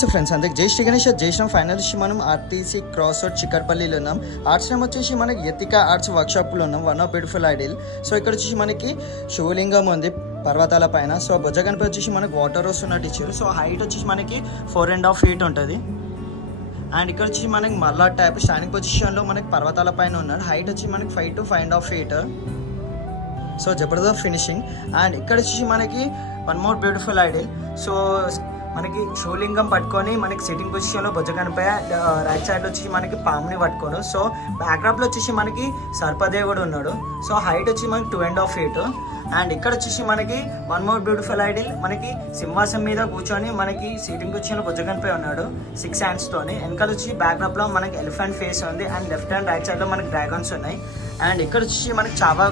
So friends అందరికి జై శ్రీ గణేష్ జై శ్రీరామ్. ఫైనల్ మనం ఆర్టీసీ క్రాస్ రోడ్ చిక్కర్పల్లిలో ఉన్నాం. ఆర్ట్స్ నేమ్ వచ్చేసి మనకి యతిక ఆర్ట్స్ వర్క్షాప్లో ఉన్నాం. One of beautiful ideal. So ఇక్కడ వచ్చేసి మనకి శివలింగం ఉంది పర్వతాల పైన. సో బొజ్జ గణపతి వచ్చేసి మనకి వాటర్ వస్తున్నట్టు ఇచ్చారు. సో హైట్ వచ్చేసి మనకి 4.5 feet ఉంటుంది. అండ్ ఇక్కడ వచ్చి మనకి మళ్ళా టైప్ స్టాండింగ్ పొజిషన్లో మనకి పర్వతాల పైన ఉన్నారు. హైట్ వచ్చి మనకి 5 to 5.5 feet. So Jabardasth finishing. And ఇక్కడ వచ్చి మనకి one more beautiful ideal. So మనకి శివలింగం పట్టుకొని మనకి సిట్టింగ్ పొజిషన్లో బొజ్జ గణపయ్య, రైట్ సైడ్ వచ్చి మనకి పాముని పట్టుకోడు. సో బ్యాక్డ్రాప్లో వచ్చేసి మనకి సర్పదేవుడు ఉన్నాడు. సో హైట్ వచ్చి మనకి 2.5 feet. అండ్ ఇక్కడ వచ్చేసి మనకి వన్ మోర్ బ్యూటిఫుల్ ఐడియల్. మనకి సింహాసం మీద కూర్చొని మనకి సీటింగ్ పొజిషన్లో బొజ్జ గణపయ్య ఉన్నాడు 6 hands తోని. వెనకాల వచ్చి బ్యాక్డ్రాప్లో మనకి ఎలిఫెంట్ ఫేస్ ఉంది. అండ్ లెఫ్ట్ అండ్ రైట్ సైడ్లో మనకి డ్రాగన్స్ ఉన్నాయి. అండ్ ఇక్కడ వచ్చేసి మనకి చావా